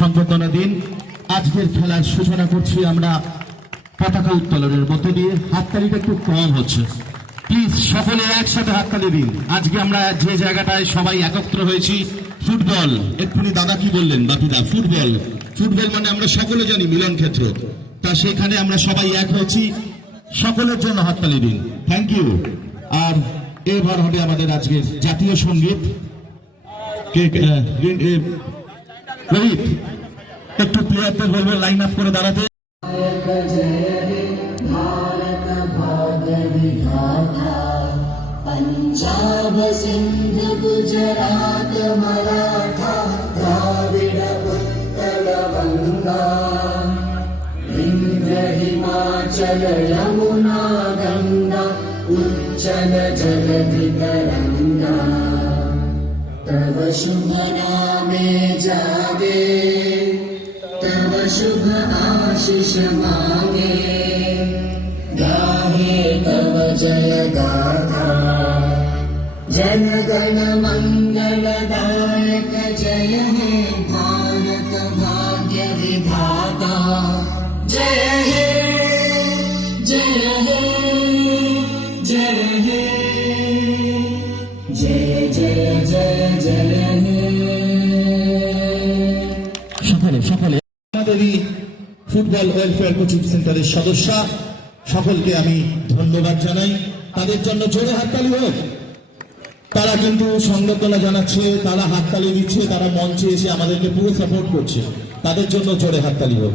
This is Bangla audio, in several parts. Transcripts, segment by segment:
সংবর্ধনা দিন। আজকের খেলার সূচনা করছি আমরা পতাকা উত্তোলনের মধ্য দিয়ে। হাততালিটা একটু কম হচ্ছে, প্লিজ সকলে একসাথে হাততালি দিন। আজকে আমরা যে জায়গাটায় সবাই একত্র হয়েছি, ফুটবল, এক্ষুনি দাদা কি বললেন বাপিদা, ফুটবল ফুটবল মানে আমরা সকলে জানি মিলন ক্ষেত্র, তা সেখানে আমরা সবাই এক হয়েছি। সকলের জন্য হাততালি দিন, থ্যাংক ইউ। আর এবার হবে আমাদের আজকের জাতীয় সঙ্গীত। রোহিত একটু প্লেয়ারদের বলবে লাইন আপ করে দাঁড়াতে। पंजाब सिंध गुजरात मराठा द्राविड उत्कल गंगा विंध्य हिमाचल यमुना गंगा उच्चल जलधि तरंगा तव शुभ नामे जागे तव शुभ आशीष मांगे गाहे तव जय गाथा जन गण मंगलदायक जय हे भारत भाग्य विधाता जय हे जय हे जय हे जय जय जय जय हे। সকলে সকলে আমাদের এই ফুটবল ওয়েলফেয়ার কোচিং সেন্টারের সদস্য সকলকে আমি ধন্যবাদ জানাই। তাদের জন্য জোরে হাততালি হোক। তারা কিন্তু সংবর্ধনা জানাচ্ছে, তারা হাততালি দিচ্ছে, তারা মঞ্চে এসে আমাদেরকে পুরো সাপোর্ট করছে। তাদের জন্য জোরে হাততালি হোক।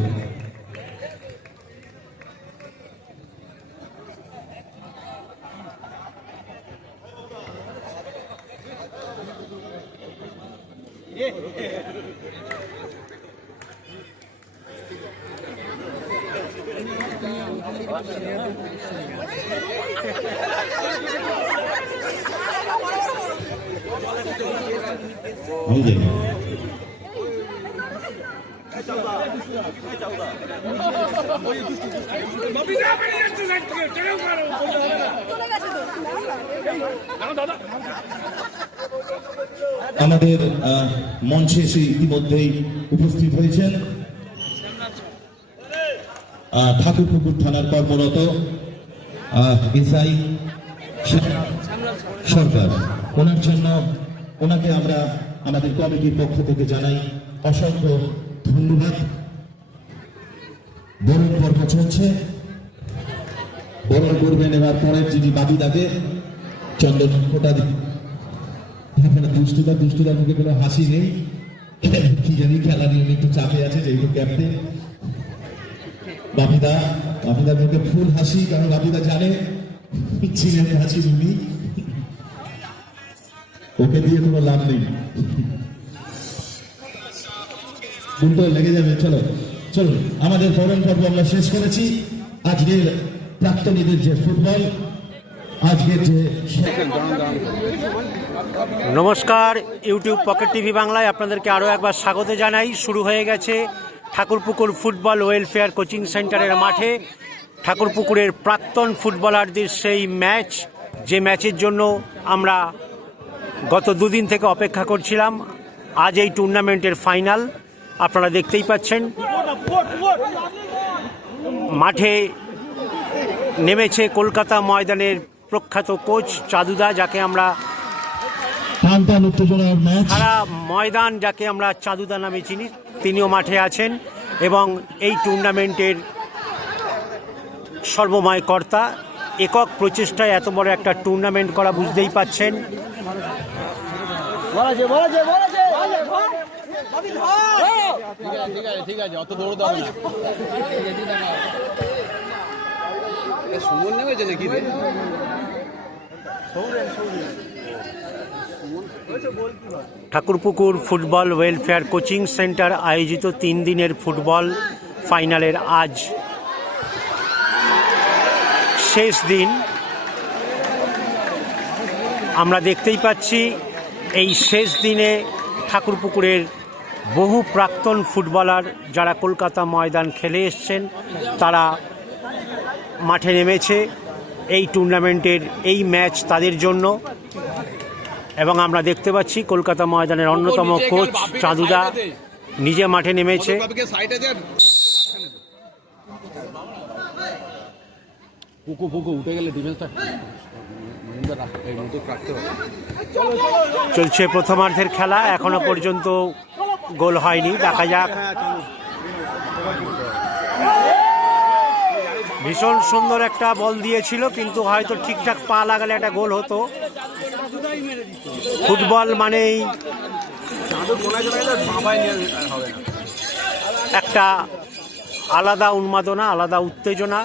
আমাদের মঞ্চে এসে ইতিমধ্যেই উপস্থিত হয়েছেন ঠাকুরপুকুর থানার কর্মরত এসআই সরকার। ওনার জন্য ওনাকে আমরা আমাদের কমিটির পক্ষ থেকে জানাই অসংখ্য ধন্যবাদ। বরণ পর্ব চলছে, বরণ করবেন এবার পরের যিনি বাবিদাকে চন্দন ফোটা দুষ্টুদার মুখে কোনো হাসি নেই, কি জানি খেলা নিয়ে একটু চাপে আছে যেহেতু ক্যাপ্টেন। বাপিদার মুখে ফুল হাসি, কারণ বাপিদা জানে ছিলেন হাসি উনি, ওকে দিয়ে কোনো লাভ নেই, উল্টো লেগে যাবে। চলো চলো আমাদের বরণ পর্ব আমরা শেষ করেছি। আজকের প্রাক্তনীদের যে ফুটবল, আজকের যে নমস্কার, ইউটিউব পকেট টিভি বাংলায় আপনাদেরকে আরও একবার স্বাগত জানাই। শুরু হয়ে গেছে ঠাকুরপুকুর ফুটবল ওয়েলফেয়ার কোচিং সেন্টারের মাঠে ঠাকুরপুকুরের প্রাক্তন ফুটবলারদের সেই ম্যাচ, যে ম্যাচের জন্য আমরা গত দুদিন থেকে অপেক্ষা করছিলাম। আজ এই টুর্নামেন্টের ফাইনাল আপনারা দেখতেই পাচ্ছেন। মাঠে নেমেছে কলকাতা ময়দানের প্রখ্যাত কোচ চাদুদা, যাকে আমরা সারা ময়দান যাকে আমরা চাদুদা নামে চিনি, তিনিও মাঠে আছেন এবং এই টুর্নামেন্টের সর্বময় কর্তা। একক প্রচেষ্টায় এত বড় একটা টুর্নামেন্ট করা বুঝতেই পাচ্ছেন। Thakurpukur football welfare coaching centre আয়োজিত 3 দিনের ফুটবল ফাইনালের আজ শেষ দিন। আমরা দেখতেই পাচ্ছি এই শেষ দিনে ঠাকুরপুকুরের বহু প্রাক্তন ফুটবলার যারা কলকাতা ময়দান খেলে এসছেন তারা মাঠে নেমেছে এই টুর্নামেন্টের এই ম্যাচ তাদের জন্য। এবং আমরা দেখতে পাচ্ছি কলকাতা ময়দানের অন্যতম কোচ চাঁদুদা নিজে মাঠে নেমেছে। চলছে প্রথমার্ধের খেলা, এখনো পর্যন্ত গোল হয়নি, দেখা যাক। ভীষণ সুন্দর একটা বল দিয়েছিল, কিন্তু হয়তো ঠিকঠাক পা লাগালে একটা গোল হতো। ফুটবল মানেই একটা আলাদা উন্মাদনা, আলাদা উত্তেজনা,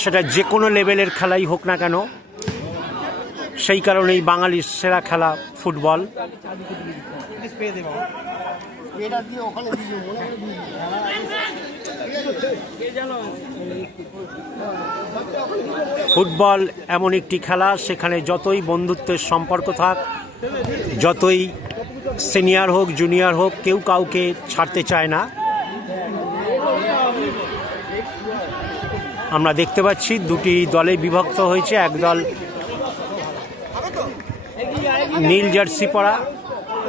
সেটা যে কোনো লেভেলের খেলাই হোক না কেন। সেই কারণেই বাঙালির সেরা খেলা ফুটবল। ফুটবল এমন একটি খেলা, সেখানে যতই বন্ধুত্বের সম্পর্ক থাক, যতই সিনিয়র হোক জুনিয়র হোক, কেউ কাউকে ছাড়তে চায় না। আমরা দেখতে পাচ্ছি দুটি দলে বিভক্ত হয়েছে, একদল নীল জার্সি পরা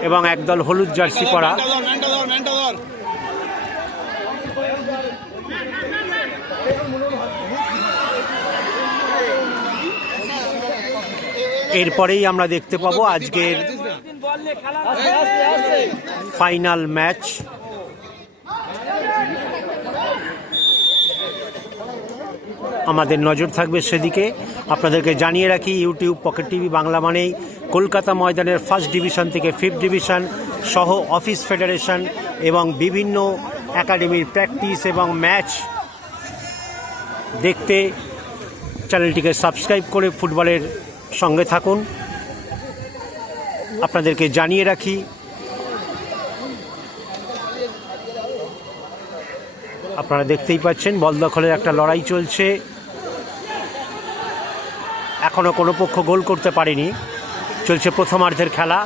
এবং একদল হলুদ জার্সি পরা। এরপরেই আমরা দেখতে পাবো আজকের ফাইনাল ম্যাচ। আমাদের নজর থাকবে সেদিকে। আপনাদেরকে জানিয়ে রাখি, ইউটিউব পকেট টিভি বাংলা মানেই কলকাতা ময়দানের ফার্স্ট ডিভিশন থেকে 5th ডিভিশন সহ অফিস ফেডারেশন এবং বিভিন্ন একাডেমির প্র্যাকটিস এবং ম্যাচ দেখতে চ্যানেলটিকে সাবস্ক্রাইব করে ফুটবলের সঙ্গে থাকুন। আপনাদেরকে জানিয়ে রাখি, আপনারা দেখতেই পাচ্ছেন বল দখলের একটা লড়াই চলছে। এখনো কোনো পক্ষ গোল করতে পারেনি। চলছে প্রথমার্ধের খেলা।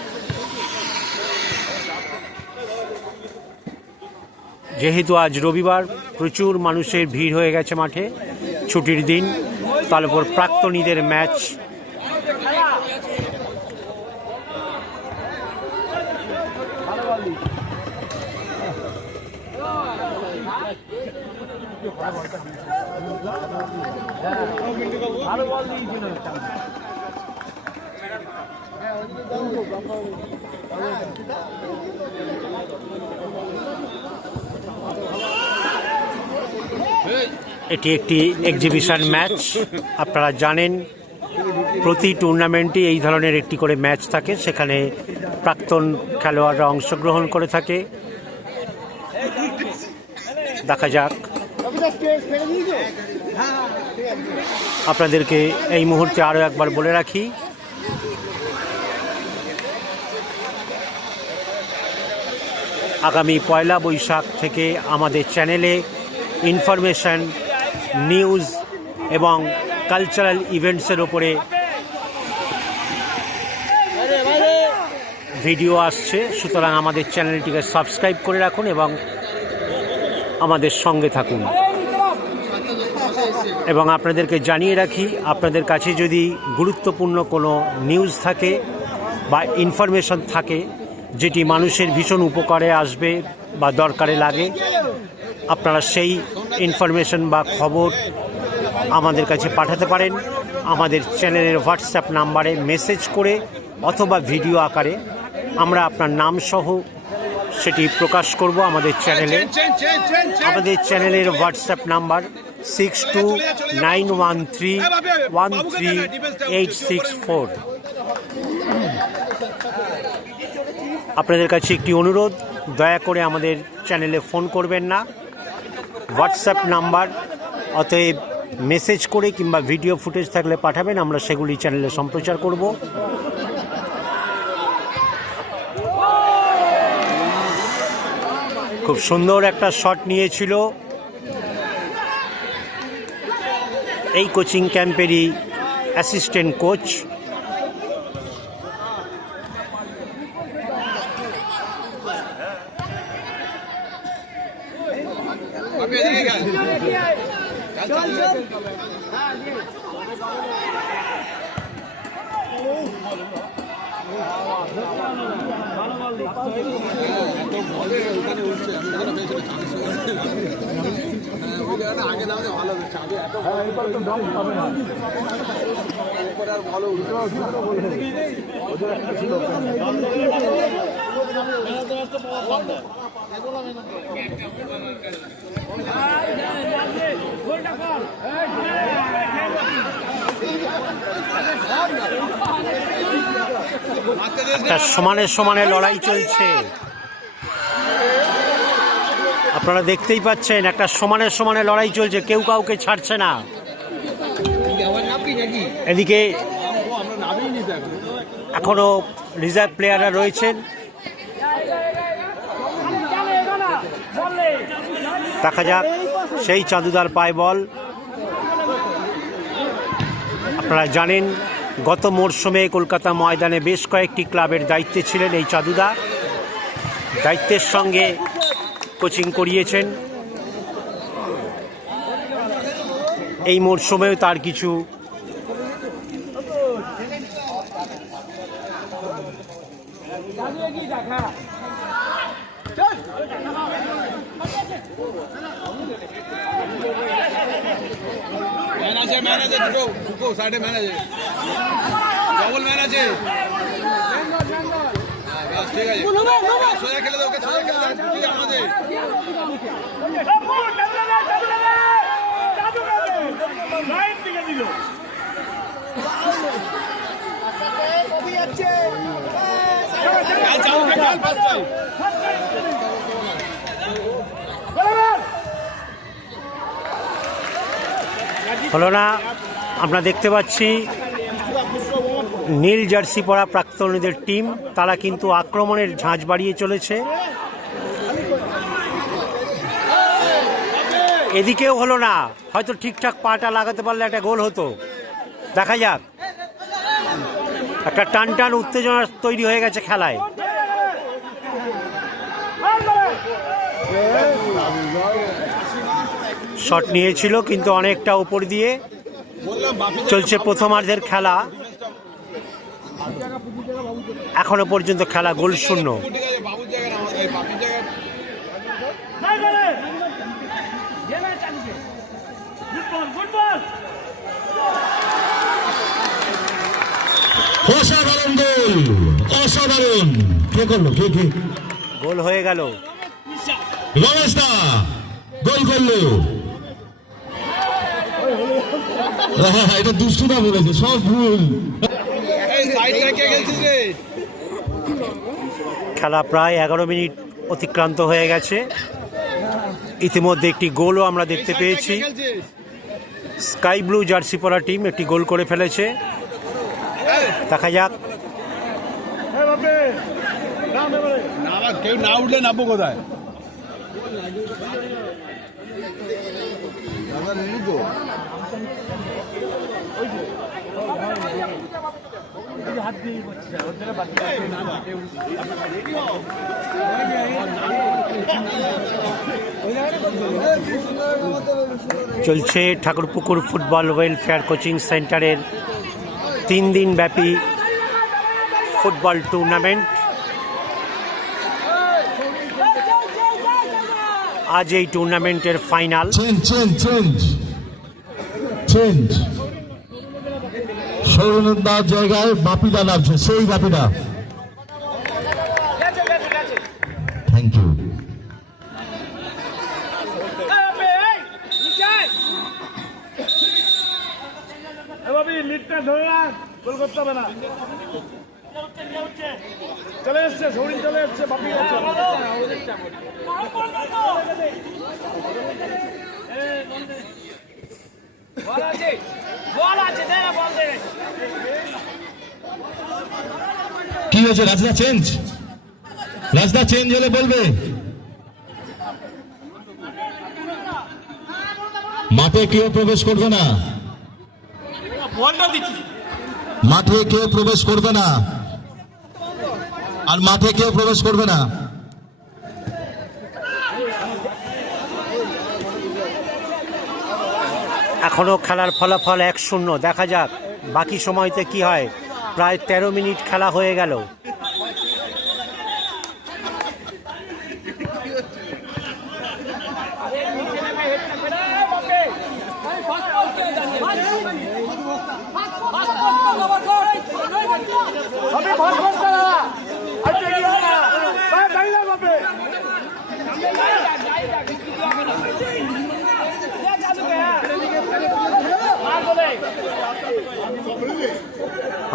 যেহেতু আজ রবিবার, প্রচুর মানুষের ভিড় হয়ে গেছে মাঠে, ছুটির দিন, তার উপর প্রাক্তনীদের ম্যাচ। এটি একটি এক্সিবিশন ম্যাচ। আপনারা জানেন প্রতি টুর্নামেন্টে এই ধরনের একটি করে ম্যাচ থাকে, সেখানে প্রাক্তন খেলোয়াড়রা অংশগ্রহণ করে থাকে। দেখা যাক। আপনাদেরকে এই মুহূর্তে আরও একবার বলে রাখি, আগামী 1 বৈশাখ থেকে আমাদের চ্যানেলে ইনফরমেশন, নিউজ এবং কালচারাল ইভেন্টসের ওপরে ভিডিও আসছে। সুতরাং আমাদের চ্যানেলটিকে সাবস্ক্রাইব করে রাখুন এবং আমাদের সঙ্গে থাকুন। এবং আপনাদেরকে জানিয়ে রাখি, আপনাদের কাছে যদি গুরুত্বপূর্ণ কোনো নিউজ থাকে বা ইনফরমেশন থাকে যেটি মানুষের ভীষণ উপকারে আসবে বা দরকারে লাগে, আপনারা সেই ইনফরমেশন বা খবর আমাদের কাছে পাঠাতে পারেন আমাদের চ্যানেলের হোয়াটসঅ্যাপ নাম্বারে মেসেজ করে অথবা ভিডিও আকারে। আমরা আপনার নাম সহ সেটি প্রকাশ করব আমাদের চ্যানেলে। আমাদের চ্যানেলের হোয়াটসঅ্যাপ নাম্বার 6291313864। আপনাদের কাছে একটি অনুরোধ, দয়া করে আমাদের চ্যানেলে ফোন করবেন না, হোয়াটসঅ্যাপ নাম্বার, অতএব মেসেজ করে কিংবা ভিডিও ফুটেজ থাকলে পাঠাবেন, আমরা সেগুলি চ্যানেলে সম্প্রচার করব। খুব সুন্দর একটা শট নিয়েছিল এই কোচিং ক্যাম্পেরই অ্যাসিস্ট্যান্ট কোচ। একটা সমানে সমানে লড়াই চলছে, আপনারা দেখতেই পাচ্ছেন একটা সমানে সমানে লড়াই চলছে, কেউ কাউকে ছাড়ছে না। এদিকে এখনো রিজার্ভ প্লেয়াররা রয়েছেন, দেখা যাক সেই চাঁদুদার পায় বল। আপনারা জানেন গত মরশুমে কলকাতা ময়দানে বেশ কয়েকটি ক্লাবের দায়িত্বে ছিলেন এই চাঁদুদা, দায়িত্বের সঙ্গে কোচিং করিয়েছেন। এই মরশুমেও তার কিছু ম্যান আছে দুটো সাইডে ম্যান আছে, ডবল ম্যান আছে। ঠিক আছে, সোজা খেলে দাও, সোজা খেলে দাও, ঠিক আছে আমাদের। হলো না। আমরা দেখতে পাচ্ছি নীল জার্সি পরা প্রাক্তনীদের টিম, তারা কিন্তু আক্রমণের ঝাঁজ বাড়িয়ে চলেছে। এদিকেও হলো না, হয়তো ঠিকঠাক পাটা লাগাতে পারলে একটা গোল হতো। দেখা যাক, একটা টান টান উত্তেজনা তৈরি হয়ে গেছে খেলায়। শট নিয়েছিল কিন্তু অনেকটা উপর দিয়ে। চলছে প্রথমার্ধের খেলা, এখনো পর্যন্ত খেলা গোল শূন্য। অসাধারণ গোল, অসাধারণ। কে করলো? কে গোল হয়ে গেল। রমেশ দা গোল করলো। এটা দুষ্টুটা বলেছে, সব ভুল। খেলা প্রায় 11 মিনিট অতিক্রান্ত হয়ে গেছে। ইতিমধ্যে একটি গোলও আমরা দেখতে পেয়েছি। স্কাই ব্লু জার্সি পরা টিম একটি গোল করে ফেলেছে। দেখা যাক। কেউ না উঠলে নামবো কোথায়? চলছে ঠাকুরপুকুর ফুটবল ওয়েলফেয়ার কোচিং সেন্টারের 3 দিন ব্যাপী ফুটবল টুর্নামেন্ট। আজ এই টুর্নামেন্টের ফাইনাল। সৌরনন্দার জায়গায় বাপিদা নামছে, সেই বাপিদা। Thank you. লিডটা ধরে রাখ, গোল করতে হবে না। চলে এসছে, সৌরিন চলে এসছে, বাপি কি হয়েছে? রাজদা চেঞ্জ, রাজদা চেঞ্জ হলে বলবে। মাঠে কেউ প্রবেশ করবে না, মাঠে কেউ প্রবেশ করবে না, আর মাঠে কেউ প্রবেশ করবে না। এখনো খেলার ফলাফল 1-0। দেখা যাক বাকি সময়তে কি হয়। প্রায় 13 মিনিট খেলা হয়ে গেল।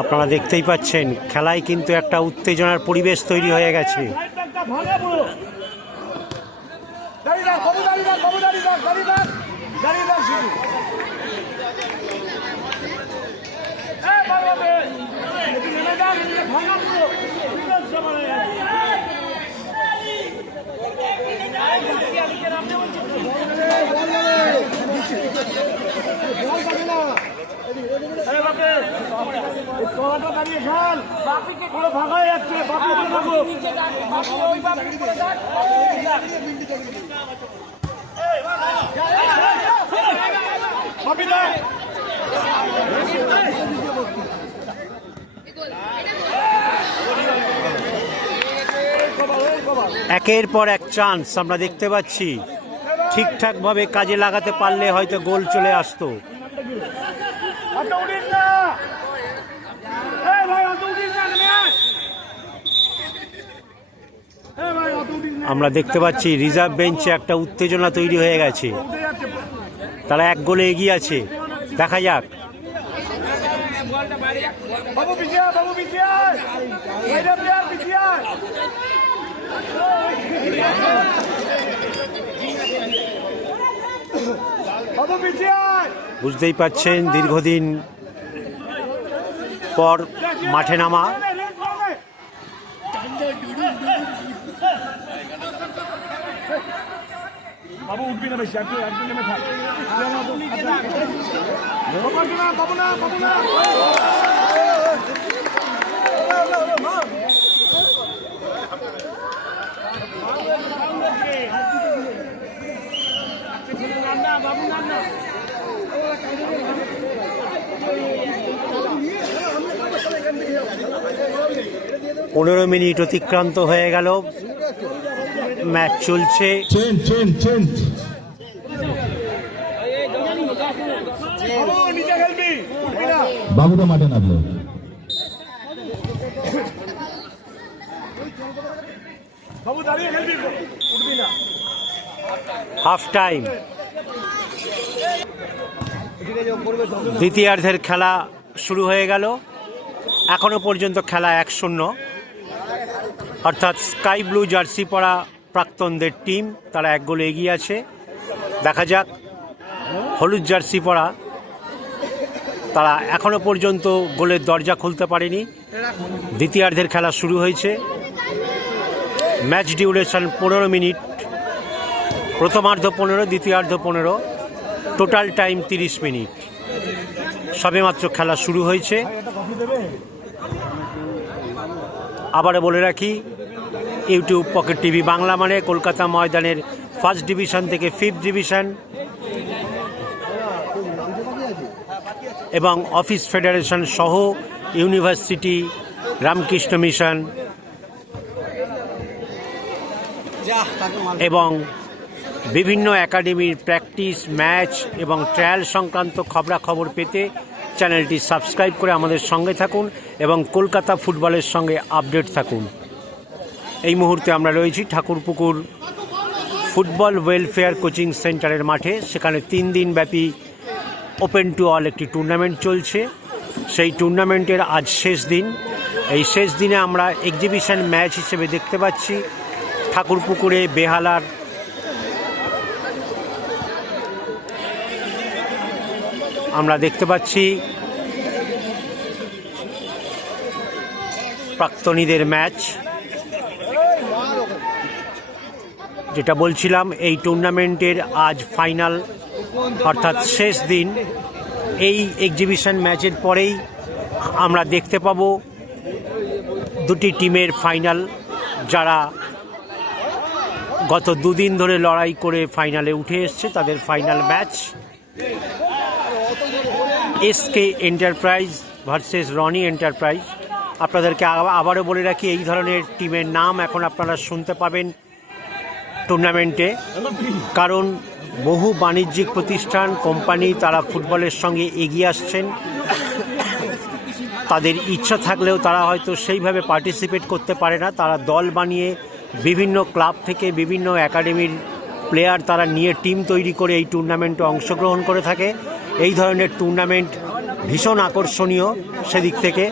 আপনারা দেখতেই পাচ্ছেন খেলায় কিন্তু একটা উত্তেজনার পরিবেশ তৈরি হয়ে গেছে। একের পর এক চান্স আমরা দেখতে পাচ্ছি, ঠিকঠাকভাবে কাজে লাগাতে পারলে হয়তো গোল চলে আসতো। আমরা দেখতে পাচ্ছি রিজার্ভ বেঞ্চে একটা উত্তেজনা তৈরি হয়ে গেছে, তারা 1 গোলে এগিয়ে আছে। দেখা যাক। বুঝতেই পাচ্ছেন দীর্ঘদিন পর মাঠে নামা। বাবু উঠবি না বেশি, একটু নেমে থাক। বাবু না 15 মিনিট অতিক্রান্ত হয়ে গেল, ম্যাচ চলছে। বাবুটা মাঠে নামলো। বাবু দাঁড়িয়ে খেলবি, উঠবি না। হাফ টাইম, দ্বিতীয়ার্ধের খেলা শুরু হয়ে গেল। এখনো পর্যন্ত খেলা 1-0, অর্থাৎ স্কাই ব্লু জার্সি পরা প্রাক্তনদের টিম, তারা 1 গোলে এগিয়ে আছে। দেখা যাক হলুদ জার্সি পরা, তারা এখনো পর্যন্ত গোলের দরজা খুলতে পারেনি। দ্বিতীয়ার্ধের খেলা শুরু হয়েছে, ম্যাচ ডিউরেশন 15 মিনিট, প্রথমার্ধ 15, দ্বিতীয়ার্ধ 15, টোটাল টাইম 30 মিনিট। সবেমাত্র খেলা শুরু হয়েছে। আবারও বলে রাখি, ইউটিউব পকেট টিভি বাংলা মানে কলকাতা ময়দানের 1st ডিভিশন থেকে 5th ডিভিশন এবং অফিস ফেডারেশন সহ ইউনিভার্সিটি, রামকৃষ্ণ মিশন এবং বিভিন্ন একাডেমির প্র্যাকটিস, ম্যাচ এবং ট্রায়াল সংক্রান্ত খবরাখবর পেতে চ্যানেলটি সাবস্ক্রাইব করে আমাদের সঙ্গে থাকুন এবং কলকাতা ফুটবলের সঙ্গে আপডেট থাকুন। এই মুহূর্তে আমরা রয়েছি ঠাকুরপুকুর ফুটবল ওয়েলফেয়ার কোচিং সেন্টারের মাঠে। সেখানে 3 দিন ব্যাপী ওপেন টু অল একটি টুর্নামেন্ট চলছে। সেই টুর্নামেন্টের আজ শেষ দিন। এই শেষ দিনে আমরা এক্সিবিশন ম্যাচ হিসেবে দেখতে পাচ্ছি ঠাকুরপুকুরে বেহালার আমরা দেখতে পাচ্ছি প্রাক্তনীদের ম্যাচ। যেটা বলছিলাম, এই টুর্নামেন্টের আজ ফাইনাল, অর্থাৎ শেষ দিন। এই এক্সিবিশন ম্যাচের পরেই আমরা দেখতে পাবো 2টি টিমের ফাইনাল, যারা গত 2 দিন ধরে লড়াই করে ফাইনালে উঠে এসছে। তাদের final match SK enterprise versus Roni enterprise. আপনাদেরকে আবারও বলে রাখি, এই ধরনের টিমের নাম এখন আপনারা শুনতে পাবেন টুর্নামেন্টে, কারণ বহু বাণিজ্যিক প্রতিষ্ঠান কোম্পানি তারা ফুটবলের সঙ্গে এগিয়ে আসছেন। তাদের ইচ্ছা থাকলেও তারা হয়তো সেইভাবে পার্টিসিপেট করতে পারে না। তারা দল বানিয়ে বিভিন্ন ক্লাব থেকে বিভিন্ন একাডেমির প্লেয়ার তারা নিয়ে টিম তৈরি করে এই টুর্নামেন্টে অংশগ্রহণ করে থাকে। এই ধরনের টুর্নামেন্ট ভীষণ আকর্ষণীয়। সেদিক থেকে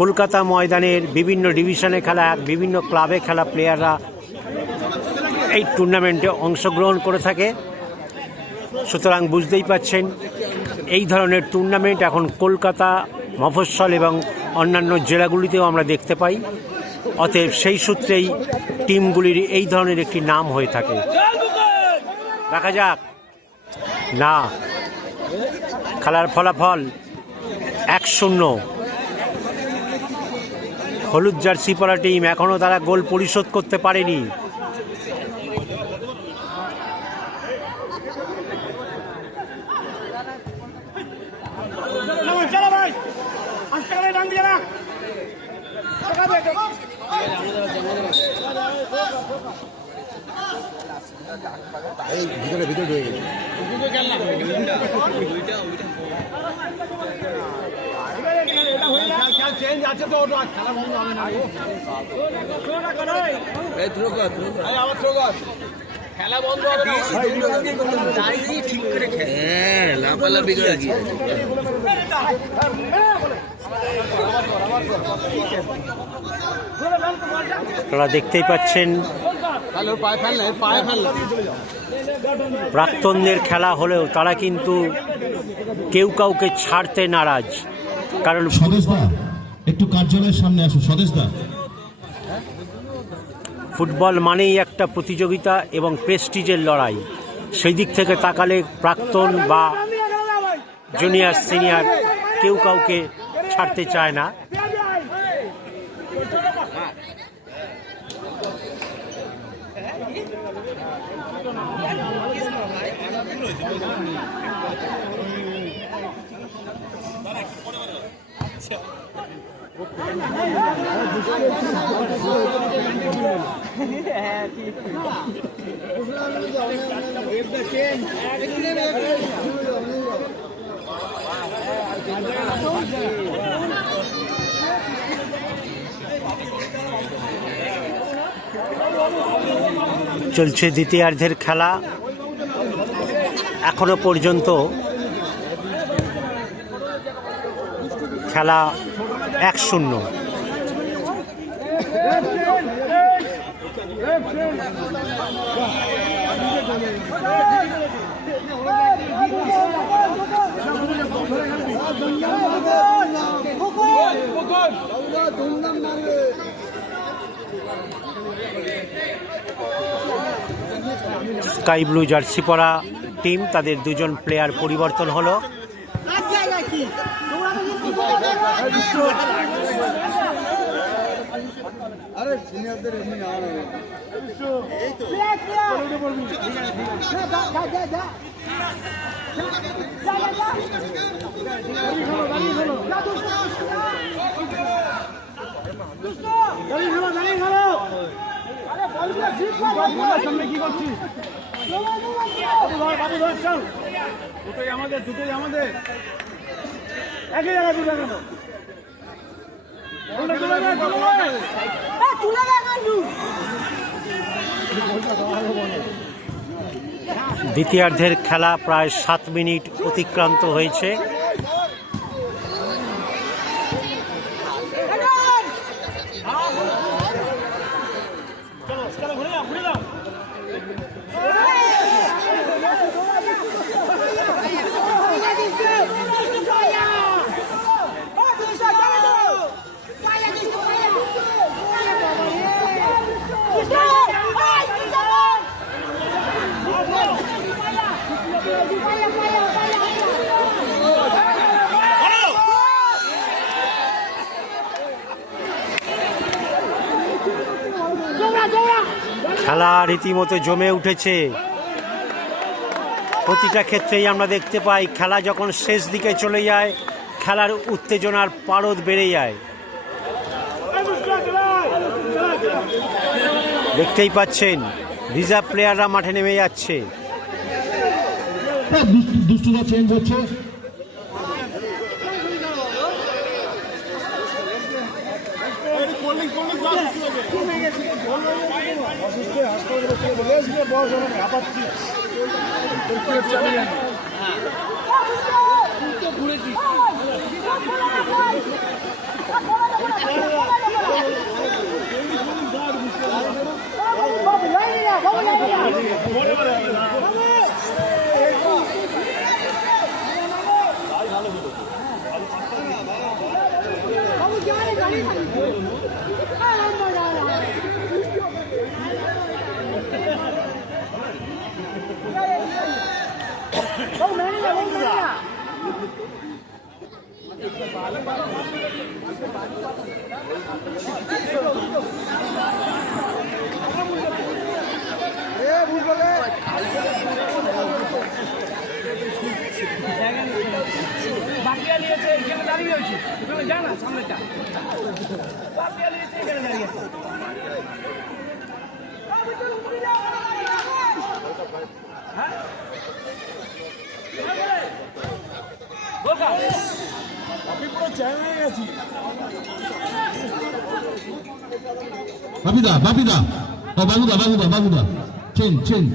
কলকাতা ময়দানের বিভিন্ন ডিভিশনে খেলা, বিভিন্ন ক্লাবে খেলা প্লেয়াররা এই টুর্নামেন্টে অংশগ্রহণ করে থাকে। সুতরাং বুঝতেই পাচ্ছেন, এই ধরনের টুর্নামেন্ট এখন কলকাতা, মফস্বল এবং অন্যান্য জেলাগুলিতেও আমরা দেখতে পাই। অতএব সেই সূত্রেই টিমগুলির এই ধরনের একটি নাম হয়ে থাকে। দেখা যাক না, খেলার ফলাফল 1-0। হলুদ জার্সি পরা টিম, এখনও তারা গোল পরিশোধ করতে পারেনি। চলো ভাই, আস্তে করে ডান দিয়ে রাখ। চেঞ্জ আছে তো, ওটা খেলা বন্ধ হবে না। আবার থ্রো কর, খেলা বন্ধ হবে না। ঠিক করে লাফালাফি করে কি আপনারা দেখতেই পাচ্ছেন, প্রাক্তনদের খেলা হলেও তারা কিন্তু কেউ কাউকে ছাড়তে নারাজ। কারণ স্বদেশদা একটু কার্যালয়ের সামনে আসো। স্বদেশদা, ফুটবল মানেই একটা প্রতিযোগিতা এবং প্রেস্টিজের লড়াই। সেই দিক থেকে তাকালে প্রাক্তন বা জুনিয়র সিনিয়র কেউ কাউকে ছাড়তে চায় না। চলছে দ্বিতীয়ার্ধের খেলা। এখনো পর্যন্ত খেলা 1-0। স্কাই ব্লু জার্সি পরা টিম, তাদের দুজন প্লেয়ার পরিবর্তন হলো। দুটোই আমাদের একই জায়গায় দুটো কেন দ্বিতীয়ার্ধের খেলা প্রায় 7 মিনিট অতিক্রান্ত হয়েছে। খেলা রীতিমতো জমে উঠেছে। প্রতিটা ক্ষেত্রেই আমরা দেখতে পাই, খেলা যখন শেষ দিকে চলে যায়, খেলার উত্তেজনার পারদ বেড়ে যায়। দেখতেই পাচ্ছেন রিজার্ভ প্লেয়াররা মাঠে নেমে যাচ্ছে। দুষ্টুরা চেঞ্জ হচ্ছে। বাপিদা বাপিদা ও বাবুদা বাবুদা বাবুদা চেঞ্জ চেঞ্জ।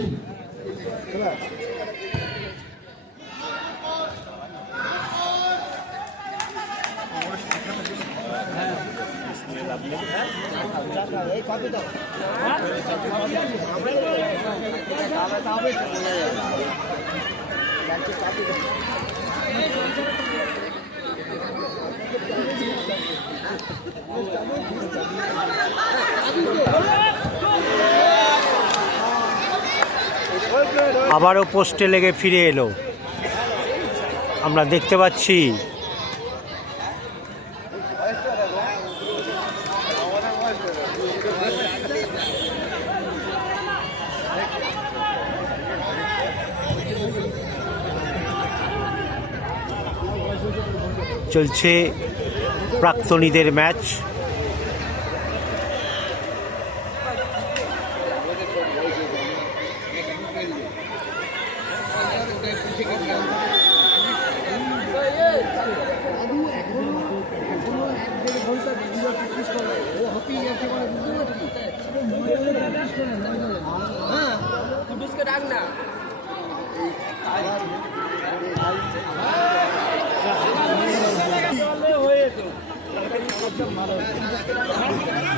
আবারও পোস্টে লেগে ফিরে এলো। আমরা দেখতে পাচ্ছি চলছে প্রাক্তনীদের ম্যাচ।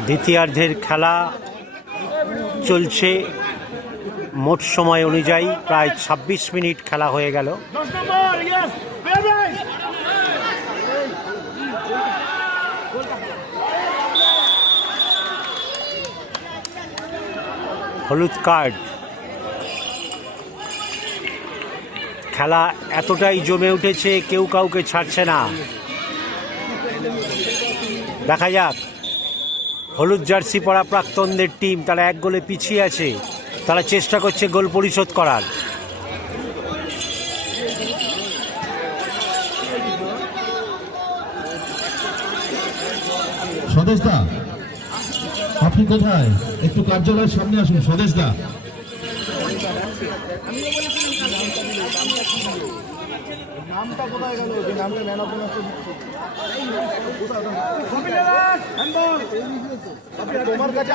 দ্বিতীয়ার্ধের খেলা চলছে। মোট সময় অনুযায়ী প্রায় ২৬ মিনিট খেলা হয়ে গেল। হলুদ কার্ড। খেলা এতটাই জমে উঠেছে, কেউ কাউকে ছাড়ছে না। দেখা যাক, হলুদ জার্সি পরা প্রাক্তনদের টিম, তারা এক গোলে পিছিয়ে আছে। তারা চেষ্টা করছে গোল পরিশোধ করার। স্বদেশদা আপনি কোথায়? একটু কার্যালয়ের সামনে আসুন স্বদেশদা। নামটা কোথায় গেল? যে নামটা ম্যান অফ দ্য তোমার কাছে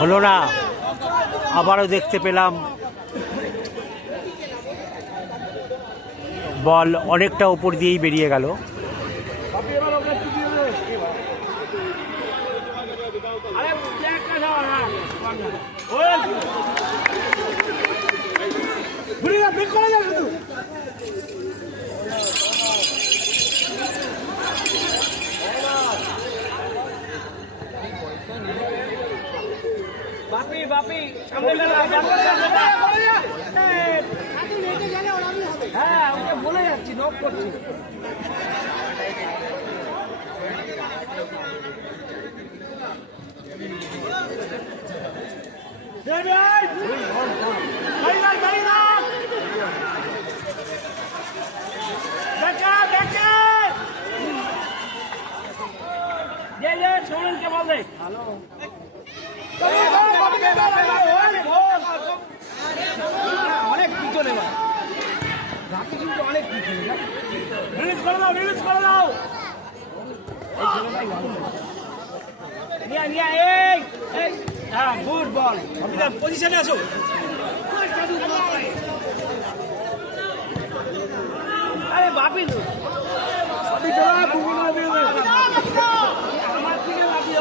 হলো না। আবারও দেখতে পেলাম বল অনেকটা উপর দিয়েই বেরিয়ে গেল। বাপি বাপি হ্যাঁ ওকে বলে যাচ্ছি, নক করছি। অনেক পিছনে রাতে কিন্তু অনেক পিছনে রিলিজ করে দাও নিয়া এই হ্যাঁ গুড বল অভিনব পজিশনে আসো আরে বাপি তো সবই জোড়া বুবুনা দিয়ে দে আমার থেকে লাগিয়ে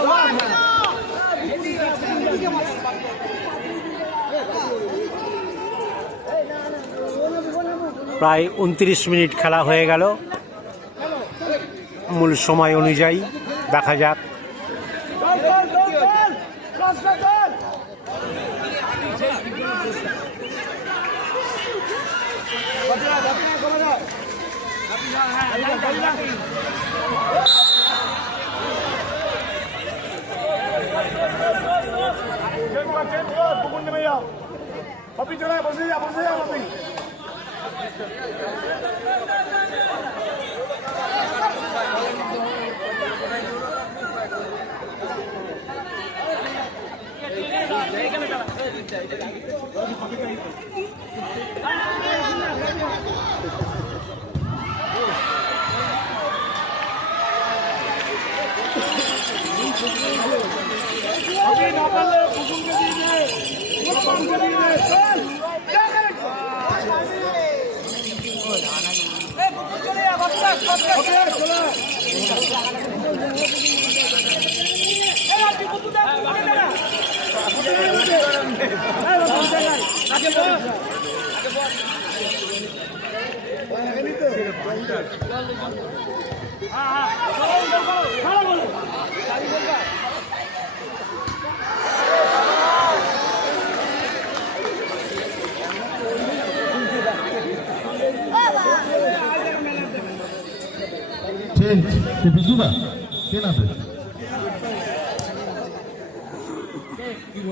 প্রায় 29 মিনিট খেলা হয়ে গেল মূল সময় অনুযায়ী। দেখা যাক Papi, yo la bose ya, papi. Papi, no parle, bukun ke diye. Bukun ke diye. Chal. ए बुकु चले आ बक्का ओके चलो ए लाठी बुकु दे आगे जा आगे बोल हां चलो बोलो गाड़ी बोल का Te presuba? ¿Qué nabe?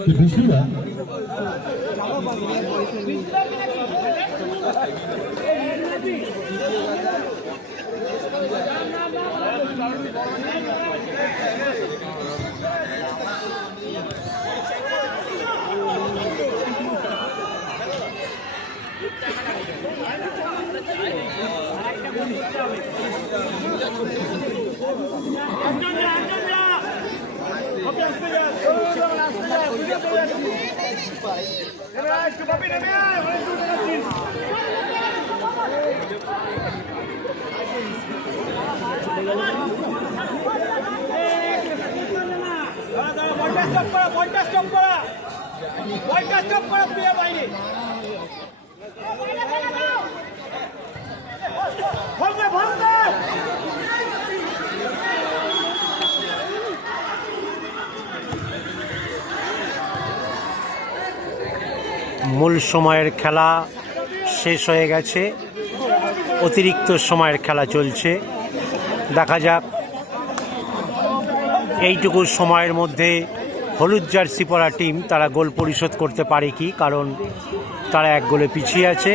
Te presuba? মূল সময়ের খেলা শেষ হয়ে গেছে, অতিরিক্ত সময়ের খেলা চলছে। দেখা যাক এইটুকু সময়ের মধ্যে হলুদ জার্সি পরা টিম তারা গোল পরিশোধ করতে পারে কি, কারণ তারা 1 গোলে পিছিয়ে আছে।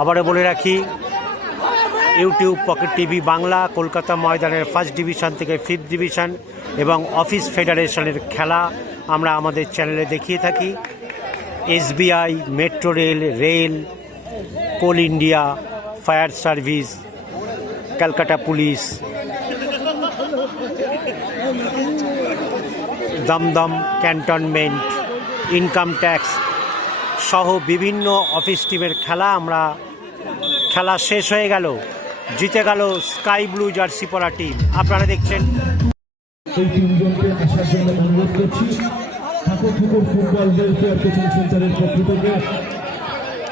আবারও বলে রাখি, YouTube pocket TV Bangla Kolkata ময়দানের 1st ডিভিশন থেকে 5th ডিভিশন এবং অফিস ফেডারেশনের খেলা আমরা আমাদের চ্যানেলে দেখিয়ে থাকি। SBI, metro rail, coal India, fire service, Calcutta police, Dumdum cantonment, income tax সহ বিভিন্ন অফিস টিমের খেলা শেষ হয়ে গেল। জিতে গেল স্কাই ব্লু জার্সি পরা টিম। আপনারা দেখছেন। এই তিনজনকে আসার জন্য অনুরোধ করছি। ঠাকুরপুকুর ফুটবল ওয়েলফেয়ার কোচিং সেন্টারের পক্ষ থেকে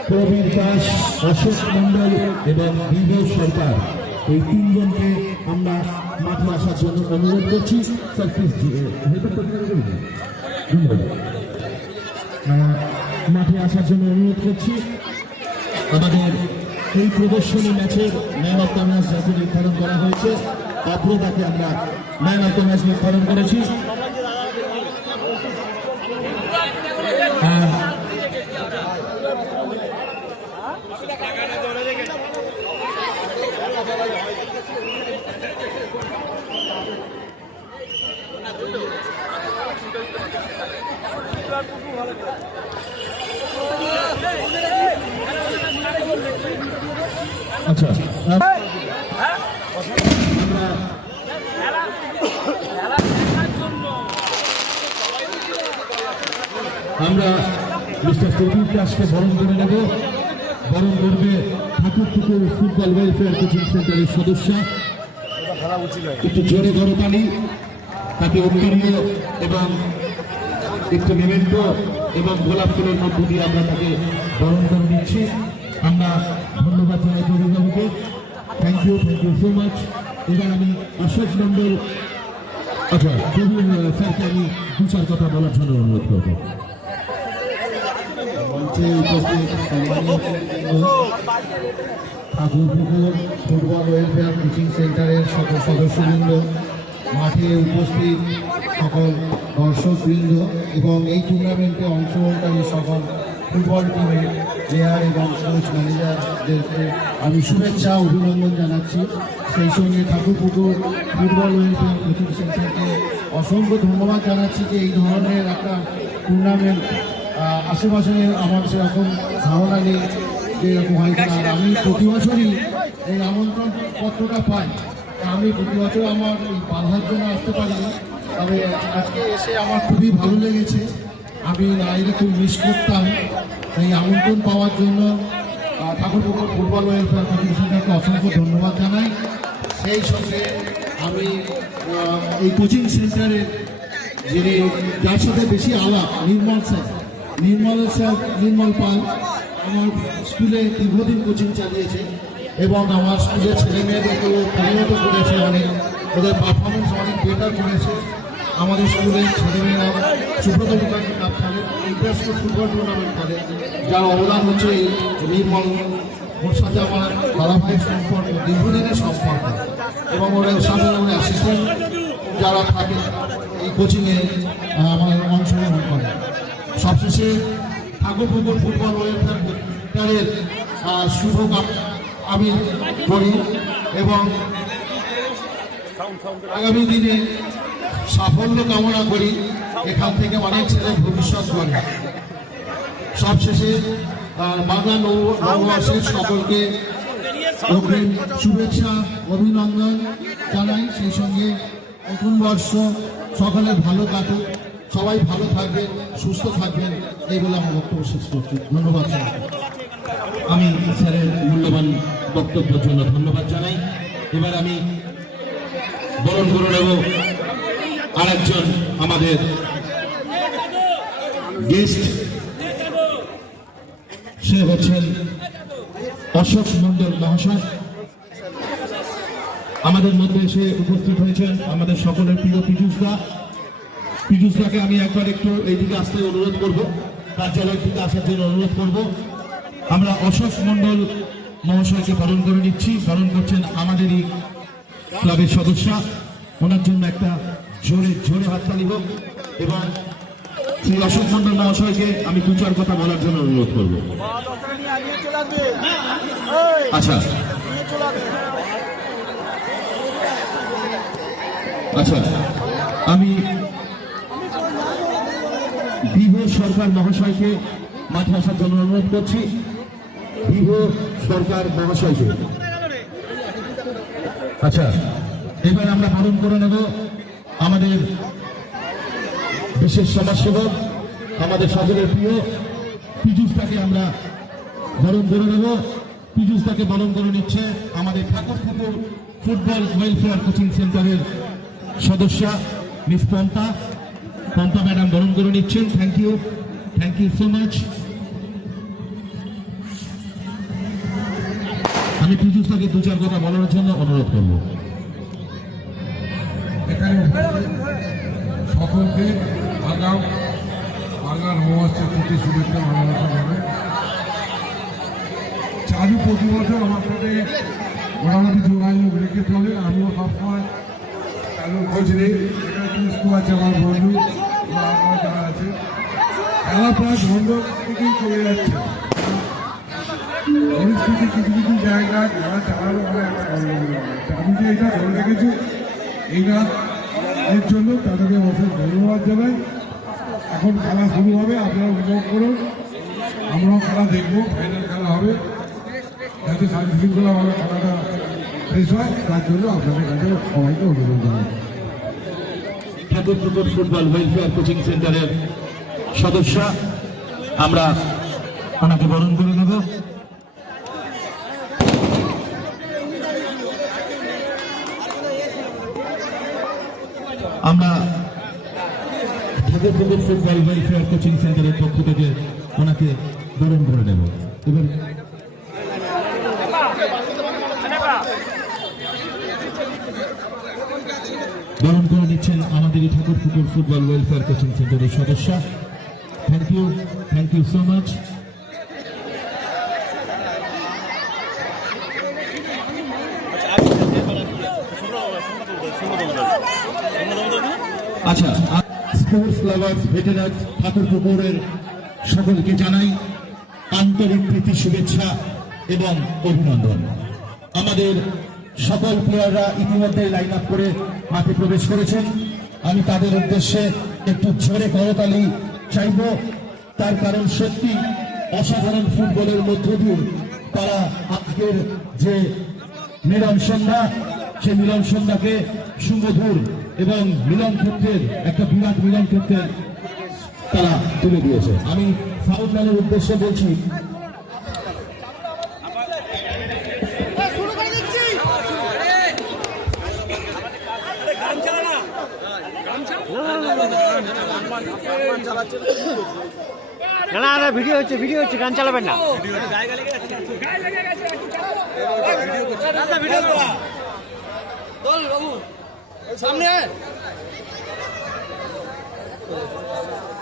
প্রবীর দাস, অশোক মন্ডল এবং বিবেক সরকার, এই তিনজনকে আমরা মাঠে আসার জন্য অনুরোধ করছি। স্যার প্লিজ মাঠে আসার জন্য অনুরোধ করছি। আমাদের এই প্রদর্শনী ম্যাচের ম্যান অফ দ্য ম্যাচ যাকে নির্ধারণ করা হয়েছে, অপ্রদাকে আমরা ম্যান অফ দ্য ম্যাচ নির্ধারণ করেছি। আচ্ছা আমরা মিস্টার সৌভিক দাসকে বরণ করে নেব। বরণ করবে ঠাকুরপুকুর ফুটবল ওয়েলফেয়ার কোচিং সেন্টারের সদস্য। একটু জোরে গরতালি, তাকে উত্তরীয় এবং একটু মেমেন্টো এবং গোলাপ ফুলের মধ্য দিয়ে আমরা তাকে বরণ করে নিচ্ছি। আমরা ধন্যবাদ জানাই অভিভাবককে। Thank you so much. এবার আমি অশোক মন্ডল, আচ্ছা প্রবীণ স্যারকে আমি দু চার কথা বলার জন্য অনুরোধ করব। মঞ্চে উপস্থিত ঠাকুরপুকুর ফুটবল ওয়েলফেয়ার কোচিং সেন্টারের সকল সদস্যবৃন্দ, মাঠে উপস্থিত সকল দর্শকবৃন্দ এবং এই টুর্নামেন্টে অংশগ্রহণকারী সকল ফুটবল টিমের প্লেয়ার এবং কোচ ম্যানেজারদেরকে আমি শুভেচ্ছা অভিনন্দন জানাচ্ছি। সেই সঙ্গে ঠাকুরপুকুর ফুটবল ওয়েলফেয়ার কোচিং সেন্টারকে অসংখ্য ধন্যবাদ জানাচ্ছি যে এই ধরনের একটা টুর্নামেন্ট আশেপাশে আমার সেরকম ধারণা নেই যে এরকম হয় কিনা। আর আমি প্রতি বছরই এই আমন্ত্রণ পত্রটা পাই। আমি প্রতি বছর আমার এই বাধার জন্য আসতে পারি, তবে আজকে এসে আমার খুবই ভালো লেগেছে। আমি না এলে খুব মিস করতাম। এই আমন্ত্রণ পাওয়ার জন্য ঠাকুরপুকুর ফুটবল ওয়েলফেয়ার কোচিং সেন্টারকে অসংখ্য ধন্যবাদ জানাই। সেই সঙ্গে আমি এই কোচিং সেন্টারের যিনি যার সাথে বেশি আলাপ, নির্মল পাল আমার স্কুলে দীর্ঘদিন কোচিং চালিয়েছে এবং আমার স্কুলের ছেলে মেয়েদেরকে পরিণত করেছে, অনেক ওদের পারফরমেন্স অনেক বেটার করেছে। আমাদের স্কুলের ছেলেমেয়েরা সুব্রত মুখার্জি কাপ খেলে, ইন্টারস্কুল ফুটবল টুর্নামেন্ট খেলে, যার অবদান হচ্ছে এই নির্মল। ওর সাথে আমার ধারাবাহিক সম্পর্ক, দীর্ঘদিনের সম্পর্ক এবং ওর সাথে ওর অ্যাসিস্ট্যান্ট যারা থাকে এই কোচিংয়ে আমার অংশগ্রহণ করে। সবশেষে ঠাকুরপুকুর ফুটবল ওয়েলফেয়ারের শুভ আমি করি এবং আগামী দিনে সাফল্য কামনা করি। এখান থেকে অনেক ছেলে ভবিষ্যৎ করে। সবশেষে বাংলা নববর্ষের সকলকে অগ্রিম শুভেচ্ছা অভিনন্দন জানাই। সেই সঙ্গে নতুন বর্ষ সকলের ভালো কাটুক, সবাই ভালো থাকবেন, সুস্থ থাকবেন, এই বলে আমার বক্তব্য শেষ করছি। ধন্যবাদ। আমি স্যারের মূল্যবান বক্তব্যের জন্য ধন্যবাদ জানাই। এবার আমি বরণ করে নেব আরেকজন আমাদের গেস্ট, সে হচ্ছেন অশোক মন্ডল মহাশয়। আমাদের মধ্যে এসে উপস্থিত হয়েছেন আমাদের সকলের প্রিয় পীযুষদাকে আমি একবার একটু এইদিকে আসতে অনুরোধ করব, কার্যালয়ের দিকে আসার জন্য অনুরোধ করব। আমরা অশোক মন্ডল মহাশয়কে বরণ করে নিচ্ছি। বরণ করছেন আমাদেরই ক্লাবের সদস্য। ওনার জন্য একটা জোরে হাততালি হোক এবং শ্রী অশোক মন্ডল মহাশয়কে আমি দু চার কথা বলার জন্য অনুরোধ করব। আচ্ছা আচ্ছা, আমি বিভো সরকার মহাশয়কে মাঠে আসার জন্য অনুরোধ করছি। বিভো সরকার মহাশয়কে। আচ্ছা, এবার আমরা বরণ করে নেব আমাদের বিশেষ সমাজসেবক, আমাদের সকলের প্রিয় পীযুষদাকে আমরা বরণ করে নেব। পীযুষদাকে বরণ করে নিচ্ছে আমাদের ঠাকুরপুকুর ফুটবল ওয়েলফেয়ার কোচিং সেন্টারের সদস্য মিস পন্তা ম্যাডাম বরণ করে নিচ্ছেন। Thank you so much. আমি পীযুষদাকে দু চার কথা বলার জন্য অনুরোধ করব। এখানে সকলকে আগাম বাংলা নববর্ষের প্রতি শুভেচ্ছা ভালোবাসা হবে। চালু প্রতি বছর আমার সাথে মোটামুটি যোগাযোগ রেখে চলে। আমিও সবসময় চালু খোঁজ নেই। এখানে টুস্কু আছে আমার বন্ধু, আমার যারা আছে, খেলা প্রায় বন্ধ থেকেই চলে যাচ্ছে। পরিস্থিতি কিছু কিছু জায়গায় খেলা চালানো অনেক একটা গণ্ডগোল আছে। আমি যে এটা ধরে রেখেছি এইটা এর জন্য তাদেরকে অশেষ ধন্যবাদ জানাই। এখন খেলা শুরু হবে, আপনারা উপভোগ করুন, আমরাও খেলা দেখবো। ফাইনাল খেলা হবে। যাতে শান্তি শৃঙ্খলাভাবে খেলাটা শেষ হয় তার জন্য আপনাদের কাছে সবাইকে অনুরোধ জানাই। ঠাকুরপুকুর ফুটবল ওয়েলফেয়ার কোচিং সেন্টারের সদস্য আমরা ওনাকে বরণ করে নেব। আমরা ঠাকুরপুকুর ফুটবল ওয়েলফেয়ার কোচিং সেন্টারের পক্ষ থেকে ওনাকে বরণ করে নেব। এবার বরণ করে নিচ্ছেন আমাদের এই ঠাকুরপুকুর ফুটবল ওয়েলফেয়ার কোচিং সেন্টারের সদস্য। Thank you so much. আচ্ছা, স্পোর্টস লাভার্স ভেটেরান্স ঠাকুরপুকুরের সকলকে জানাই আন্তরিক প্রীতি, শুভেচ্ছা এবং অভিনন্দন। আমাদের সকল প্লেয়াররা ইতিমধ্যে লাইন আপ করে মাঠে প্রবেশ করেছেন। আমি তাদের উদ্দেশ্যে একটু জোরে করতালি চাইব, তার কারণ সত্যি অসাধারণ ফুটবলের মধ্য দিয়ে তারা আজকের যে মিলন সন্ধ্যা, সেই মিলন সন্ধ্যাকে সুমধুর এবং মিলন ক্ষেত্রের একটা বিরাট মিলন ক্ষেত্রে তারা তুলে দিয়েছে। আমি ফাউল ম্যানের উদ্দেশ্যে বলছি, না না ভিডিও হচ্ছে গান চালাবেন না। সামনে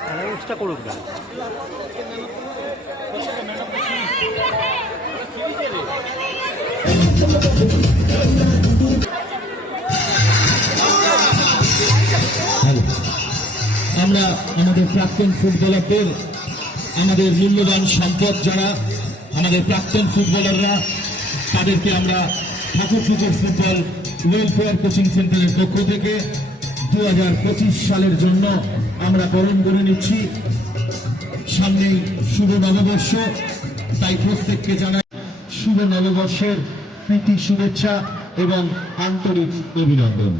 অ্যানাউন্সটা করুক না। আমরা আমাদের প্রাক্তন ফুটবলারদের, আমাদের মূল্যবান সম্পদ যারা আমাদের প্রাক্তন ফুটবলাররা, তাদেরকে আমরা ঠাকুরপুকুর ফুটবল ওয়েলফেয়ার কোচিং সেন্টারের পক্ষ থেকে 2025 সালের জন্য আমরা বরণ করে নিচ্ছি। সামনেই শুভ নববর্ষ, তাই প্রত্যেককে জানাই শুভ নববর্ষের প্রীতি, শুভেচ্ছা এবং আন্তরিক অভিনন্দন।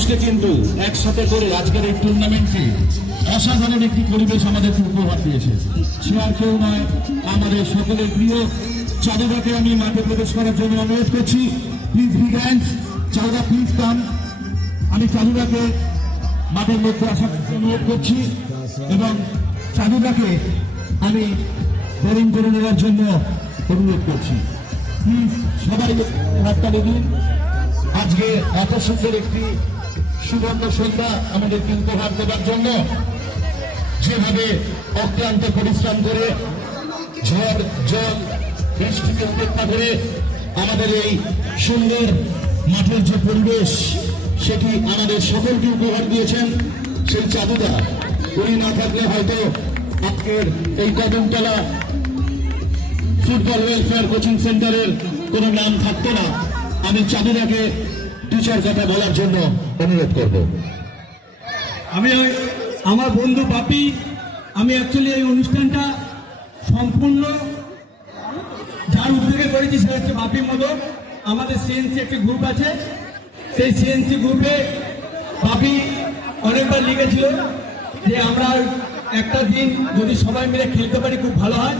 মানুষকে কিন্তু একসাথে করে আজকের এই টুর্নামেন্টে অসাধারণ একটি পরিবেশ আমাদেরকে উপহার দিয়েছে। সে আর কেউ নয়, আমাদের সকলের প্রিয় চাঁদুদাকে আমি মাঠে প্রবেশ করার জন্য অনুরোধ করছি। প্লিজ বিগ হ্যান্ডস, চাঁদুদা প্লিজ কাম। আমি চাঁদুদাকে মাঠের মধ্যে আসার অনুরোধ করছি এবং চাঁদুদাকে আমি বরণ করে নেওয়ার জন্য অনুরোধ করছি। প্লিজ সবাই হাততালি দিন। আজকে এত সুন্দর একটি সুবর্ণ সন্ধ্যা আমাদেরকে উপহার দেওয়ার জন্য, যেভাবে অক্লান্ত পরিশ্রম করে ঝড় জল বৃষ্টিকে উপেক্ষা করে আমাদের এই সুন্দর মাঠের যে পরিবেশ সেটি আমাদের সকলকে উপহার দিয়েছেন সেই চাঁদুদা। উনি না থাকলে হয়তো আজকের এই কদমতলা ফুটবল ওয়েলফেয়ার কোচিং সেন্টারের কোনো নাম থাকতো না। আমি চাঁদুদাকে দু চার কথা বলার জন্য অনুরোধ করব। আমি আমার বন্ধু বাপি, আমি অ্যাকচুয়ালি এই অনুষ্ঠানটা সম্পূর্ণ যার উদ্যোগে করেছি সে হচ্ছে বাপি মদক। আমাদের সিএনসি একটি গ্রুপ আছে, সেই সিএনসি গ্রুপে বাপি অনেকবার লিখেছিল যে আমরা একটা দিন যদি সবাই মিলে খেলতে পারি খুব ভালো হয়।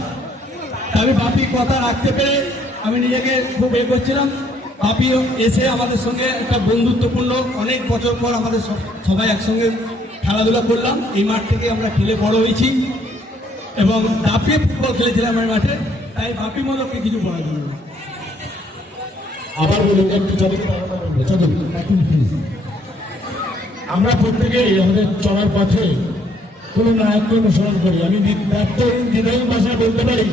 আমি বাপি কথা রাখতে পেরে আমি নিজেকে খুব করছিলাম। বাপিও এসে আমাদের সঙ্গে একটা বন্ধুত্বপূর্ণ অনেক বছর পর আমাদের সবাই একসঙ্গে খেলাধুলা করলাম। এই মাঠ থেকে আমরা খেলে বড় হয়েছি এবং দাপিয়ে ফুটবল খেলেছিলাম এই মাঠে। তাই বাপি মদককে কিছু বলার জন্য আবার বলুন একটু আমরা প্রত্যেকেই আমাদের চলার পথে কোনো নায়ককে অনুসরণ করি। আমি দিনের ভাষায় বলতে পারি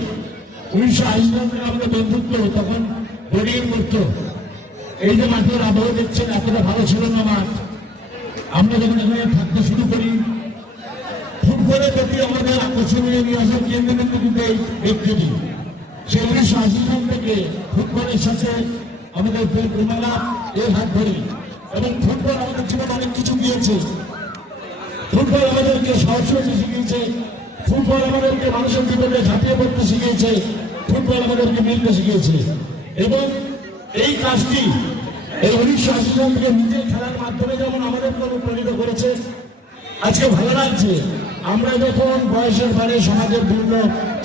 1980 সাল থেকে আমাদের বন্ধুত্ব, তখন বড়ির মুক্ত। এই যে মাঠের আবহাওয়া দেখছেন এতটা ভালো ছিল না মাঠ। আমরা যখন এখানে থাকতে শুরু করি, ফুটবলের প্রতি আমাদের আকর্ষণীয় নিয়ে আসার কেন্দ্রবিন্দু কিন্তু এই ব্যক্তিটি। সেই 1980 সাল থেকে ফুটবলের সাথে আমাদের প্রেমালা এর হাত ধরি এবং ফুটবল আমাদের জীবনে অনেক কিছু দিয়েছে। ফুটবল আমাদেরকে সাহস করতে শিখিয়েছে, ফুটবল আমাদেরকে মানুষের জীবনে ঝাঁপিয়ে পড়তে শিখিয়েছে, ফুটবল আমাদেরকে মিলতে শিখিয়েছে। এবং এই কাজটি এই 1980 সাল থেকে নিজের খেলার মাধ্যমে যেমন আমাদেরকে অনুপ্রাণিত করেছে, আজকে ভালো লাগছে। আমরা যখন বয়সের ভারে সমাজের বিভিন্ন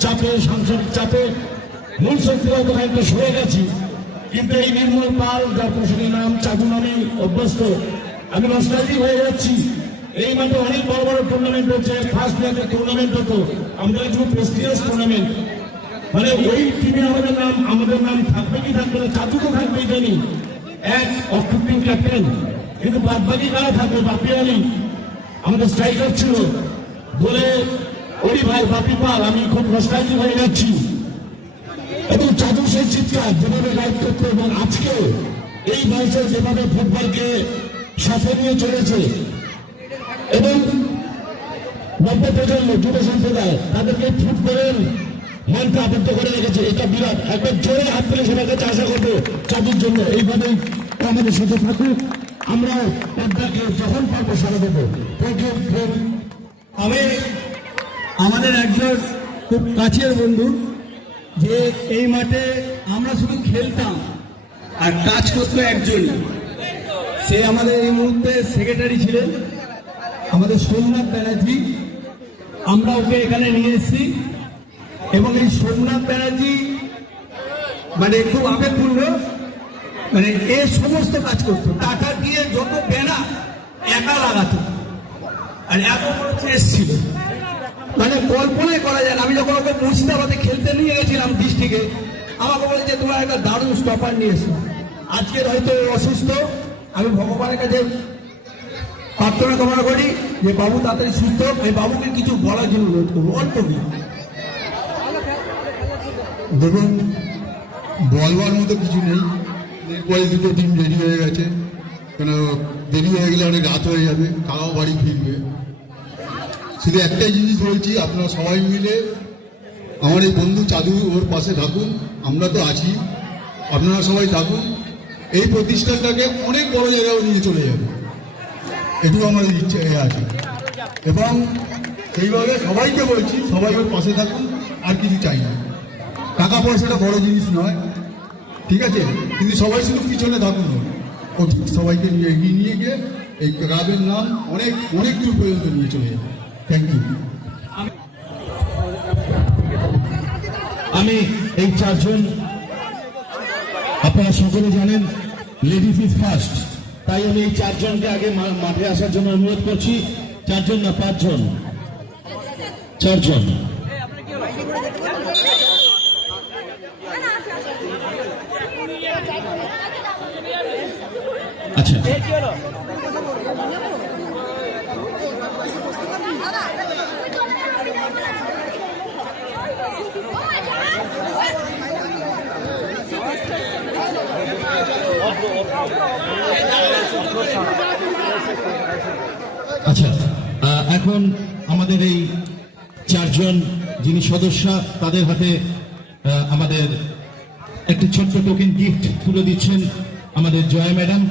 চাপে, সাংসারিক চাপে মূল শক্তিরা তো একটা সরে গেছি, কিন্তু এই নির্মল পাল যার প্রসঙ্গে নাম চাঁদু নামে অভ্যস্ত, আমি নস্টালজিক হয়ে যাচ্ছি। এই মাঠে অনেক বড় বড় টুর্নামেন্ট হচ্ছে, ফার্স্ট ব্যাচের টুর্নামেন্ট হতো, আমাদের একটু প্রেস্টিজিয়াস টুর্নামেন্ট। মানে ওই টিমে আমাদের নাম থাকবে কি থাকবে না, চাঁদু তো থাকবেই জানি, এক অফটিং ক্যাপ্টেন, কিন্তু বাদবাকি কারা থাকবে? বাপি আলী আমাদের স্ট্রাইকার ছিল বলে ওরি ভাই বাপি পাল, আমি খুব নস্টালজিক হয়ে যাচ্ছি। এবং চাঁদু সেই চিৎকার যেভাবে গাইড করতো এবং আজকে এই বয়সে যেভাবে ফুটবলকে সাথে নিয়ে চলেছে এবং নব্য প্রজন্ম যুব সম্প্রদায় তাদেরকে ফুটবলের মনকে আবদ্ধ করে রেখেছে, এটা বিরাট। একবার জোরে হাত তুলে সবার কাছে আশা করবো চাঁদুর জন্য এইভাবেই আমাদের সাথে থাকুক। আমরা পর্দাকে যখন পারবো সারা দেবো। আমি আমাদের একজন খুব কাছের বন্ধু, যে এই মাঠে আমরা শুধু খেলতাম আর কাজ করতো একজন, সে আমাদের এই মুহূর্তে সেক্রেটারি ছিলেন, আমাদের সোমনাথ ব্যানার্জি। আমরা ওকে এখানে নিয়ে এসেছি এবং এই সোমনাথ ব্যানার্জি মানে খুব আবেগপূর্ণ, মানে এ সমস্ত কাজ করতো, টাকা দিয়ে যত ব্যানার একা লাগাতো আর এত বড় চেস ছিল, মানে কল্পনাই করা যায় না। আমি যখন ওকে মুর্শিদাবাদে খেলতে নিয়ে গেছিলাম ডিস্ট্রিক্টে, আমাকে বলে যে তোমার একটা দারুণ স্টপার নিয়ে এসো। আজকের হয়তো অসুস্থ, আমি ভগবানের কাছে প্রার্থনা কামনা করি যে বাবু তাড়াতাড়ি সুস্থ হোক। আমি বাবুকে কিছু বলার জন্য অনুরোধ করবো, অল্প কি। দেখুন, বলবার মতো কিছু নেই। এরপরে দুটো টিম দেরি হয়ে গেছে, কেন দেরি হয়ে গেলে অনেক রাত হয়ে যাবে, তারাও বাড়ি ফিরবে। শুধু একটাই জিনিস বলছি, আপনারা সবাই মিলে আমার এই বন্ধু চাঁদু ওর পাশে থাকুন। আমরা তো আছি, আপনারা সবাই থাকুন। এই প্রতিষ্ঠানটাকে অনেক বড় জায়গায় নিয়ে চলে যাবে, এটুকু আমাদের ইচ্ছে আছে। এবং সেইভাবে সবাইকে বলছি, সবাই ওর পাশে থাকুন, আর কিছু চাই না। টাকা পয়সাটা বড় জিনিস নয়, ঠিক আছে, কিন্তু সবাই শুধু পিছনে থাকুন। ও ঠিক সবাইকে নিয়ে এগিয়ে নিয়ে গিয়ে এই ক্লাবের নাম অনেক অনেক দূর পর্যন্ত নিয়ে চলে যাবে। Thank you. আমি এই চারজন, আপনারা সকলে জানেন লেডিস ইজ ফার্স্ট, তাই আমি এই চারজনকে আগে মাঠে আসার জন্য অনুরোধ করছি। চারজন না পাঁচজন, চারজন। আচ্ছা, আচ্ছা, এখন আমাদের এই চারজন যিনি সদস্য, তাদের হাতে আমাদের একটি ছোট্ট টোকেন গিফট তুলে দিচ্ছেন আমাদের জয়া ম্যাডাম।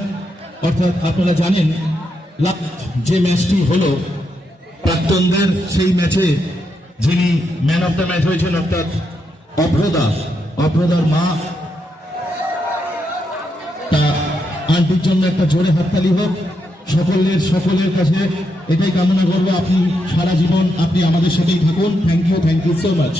অর্থাৎ আপনারা জানেন লাস্ট যে ম্যাচটি হলো প্রাক্তনদের, সেই ম্যাচে যিনি ম্যান অফ দ্য ম্যাচ হয়েছেন অর্থাৎ অভ্রদার মা, তা আন্টির জন্য একটা জোরে হাততালি হোক। সকলের কাছে এটাই কামনা করবো, আপনি সারা জীবন আপনি আমাদের সাথেই থাকুন। Thank you so much.